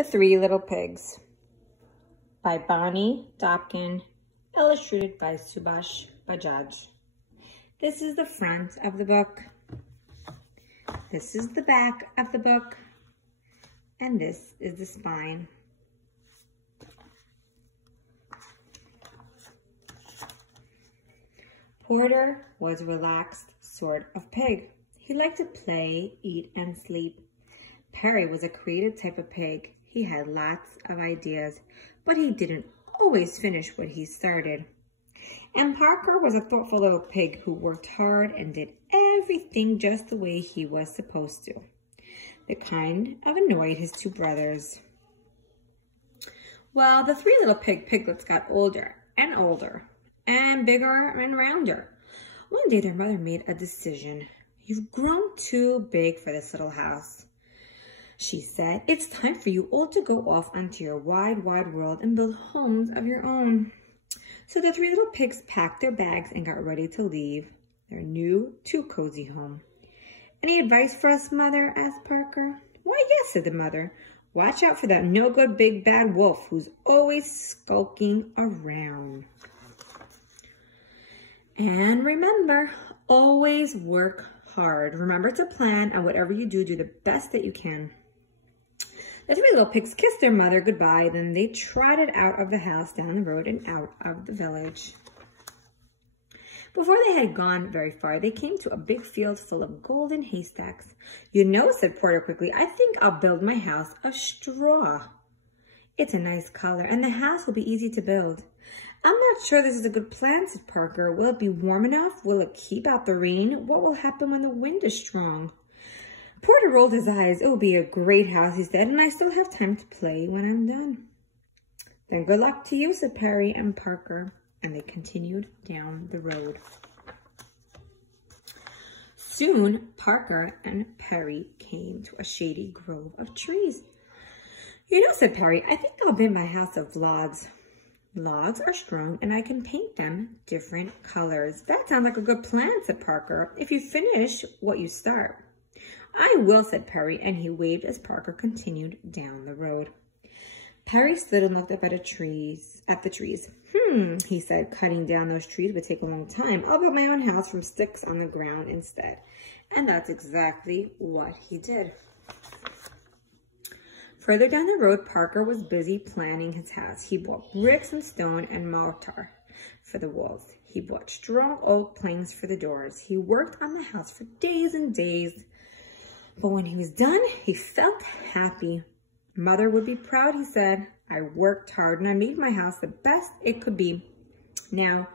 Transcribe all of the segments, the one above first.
The Three Little Pigs by Bonnie Dopkin, illustrated by Subhash Bajaj. This is the front of the book. This is the back of the book. And this is the spine. Porter was a relaxed sort of pig. He liked to play, eat, and sleep. Perry was a creative type of pig. He had lots of ideas, but he didn't always finish what he started. And Parker was a thoughtful little pig who worked hard and did everything just the way he was supposed to. The kind of annoyed his two brothers. Well, the three little piglets got older and older and bigger and rounder. One day their mother made a decision. "You've grown too big for this little house," she said. "It's time for you all to go off onto your wide, wide world and build homes of your own." So the three little pigs packed their bags and got ready to leave their new, too cozy home. "Any advice for us, Mother?" asked Parker. "Why, yes," said the mother. "Watch out for that no-good big bad wolf who's always skulking around. And remember, always work hard. Remember to plan, and whatever you do, do the best that you can." The three little pigs kissed their mother goodbye, then they trotted out of the house, down the road, and out of the village. Before they had gone very far, they came to a big field full of golden haystacks. "You know," said Porter quickly, "I think I'll build my house of straw. It's a nice color, and the house will be easy to build." "I'm not sure this is a good plan," said Parker. "Will it be warm enough? Will it keep out the rain? What will happen when the wind is strong?" Porter rolled his eyes. "It will be a great house," he said, "and I still have time to play when I'm done." "Then good luck to you," said Perry and Parker, and they continued down the road. Soon, Parker and Perry came to a shady grove of trees. "You know," said Perry, "I think I'll build my house of logs. Logs are strong, and I can paint them different colors." "That sounds like a good plan," said Parker, "if you finish what you start." "I will," said Perry, and he waved as Parker continued down the road. Perry stood and looked up at the trees. He said, "Cutting down those trees would take a long time. I'll build my own house from sticks on the ground instead." And that's exactly what he did. Further down the road, Parker was busy planning his house. He bought bricks and stone and mortar for the walls. He bought strong oak planks for the doors. He worked on the house for days and days. But when he was done, he felt happy. "Mother would be proud," he said. "I worked hard and I made my house the best it could be." Now,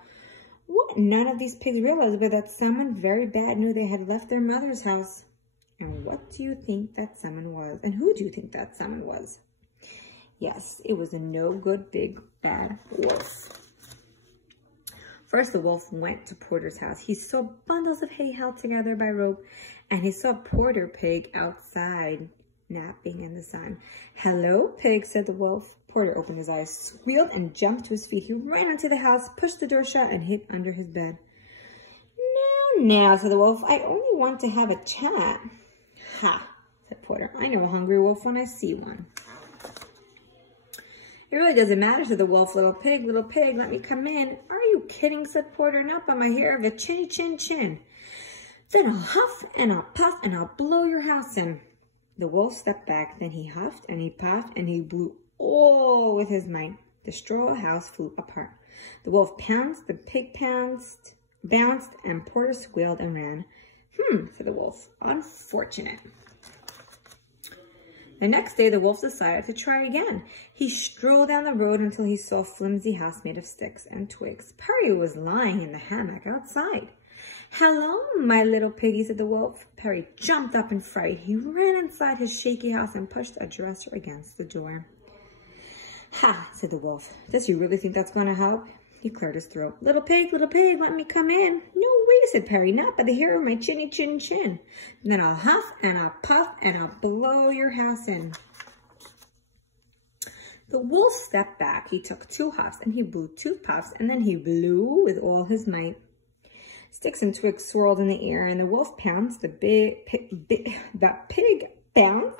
what none of these pigs realized was that someone very bad knew they had left their mother's house. And what do you think that someone was? And who do you think that someone was? Yes, it was a no-good big bad wolf. First, the wolf went to Porter's house. He saw bundles of hay held together by rope, and he saw Porter Pig outside, napping in the sun. "Hello, Pig," said the wolf. Porter opened his eyes, squealed, and jumped to his feet. He ran into the house, pushed the door shut, and hid under his bed. Now," said the wolf, "I only want to have a chat." "Ha," said Porter. "I know a hungry wolf when I see one." "It really doesn't matter," said the wolf. Little pig, let me come in." "Are you kidding?" said Porter. "Not by my hair of a chinny chin chin. Then I'll huff and I'll puff and I'll blow your house in." The wolf stepped back. Then he huffed and he puffed and he blew all with his might. The straw house flew apart. The wolf pounced, the pig bounced, and Porter squealed and ran. Said the wolf. "Unfortunate." The next day, the wolf decided to try again. He strolled down the road until he saw a flimsy house made of sticks and twigs. Perry was lying in the hammock outside. "Hello, my little piggy," said the wolf. Perry jumped up in fright. He ran inside his shaky house and pushed a dresser against the door. "Ha," said the wolf. "Does you really think that's going to help?" He cleared his throat. Little pig, let me come in." "No way," said Perry, "not by the hair of my chinny chin chin. Then I'll huff and I'll puff and I'll blow your house in." The wolf stepped back. He took 2 huffs and he blew 2 puffs, and then he blew with all his might. Sticks and twigs swirled in the air, and the wolf pounced. The pig bounce,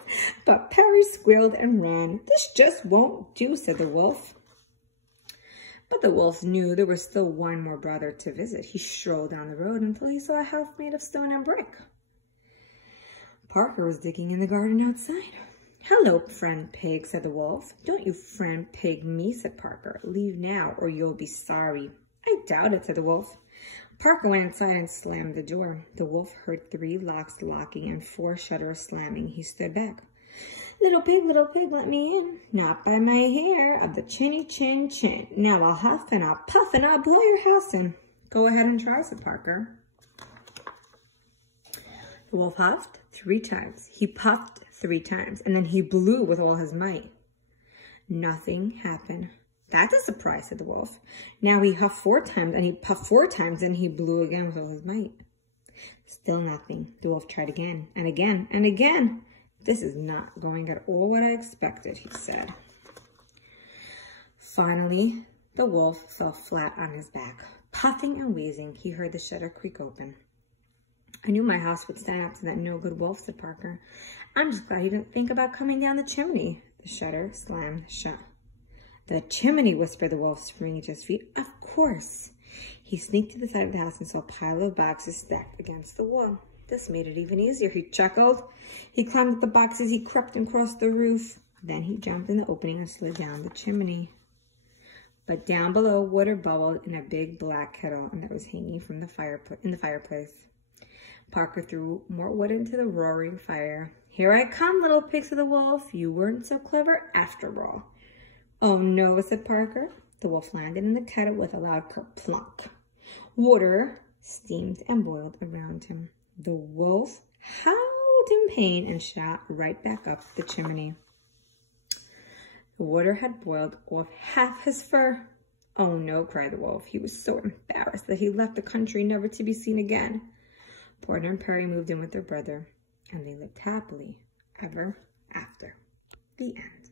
but Perry squealed and ran. "This just won't do," said the wolf. But the wolf knew there was still one more brother to visit. He strolled down the road until he saw a house made of stone and brick. Parker was digging in the garden outside. "Hello, friend pig," said the wolf. "Don't you friend pig me," said Parker. "Leave now or you'll be sorry." "I doubt it," said the wolf. Parker went inside and slammed the door. The wolf heard 3 locks locking and 4 shutters slamming. He stood back. Little pig, let me in." "Not by my hair of the chinny chin chin. Now I'll huff and I'll puff and I'll blow your house in." "Go ahead and try," said Parker. The wolf huffed 3 times. He puffed 3 times, and then he blew with all his might. Nothing happened. "That's a surprise," said the wolf. Now he huffed 4 times, and he puffed 4 times, and he blew again with all his might. Still nothing. The wolf tried again, and again, and again. "This is not going at all what I expected," he said. Finally, the wolf fell flat on his back. Puffing and wheezing, he heard the shutter creak open. "I knew my house would stand up to that no-good wolf," said Parker. "I'm just glad he didn't think about coming down the chimney." The shutter slammed shut. "The chimney," whispered the wolf, springing to his feet. "Of course." He sneaked to the side of the house and saw a pile of boxes stacked against the wall. This made it even easier, he chuckled. He climbed up the boxes, he crept and crossed the roof. Then he jumped in the opening and slid down the chimney. But down below, water bubbled in a big black kettle and that was hanging from the fireplace. Parker threw more wood into the roaring fire. "Here I come, little pig," said the wolf. "You weren't so clever after all." "Oh no," said Parker. The wolf landed in the kettle with a loud kerplunk. Water steamed and boiled around him. The wolf howled in pain and shot right back up the chimney. The water had boiled off half his fur. "Oh no," cried the wolf. He was so embarrassed that he left the country never to be seen again. Porter and Perry moved in with their brother, and they lived happily ever after. The end.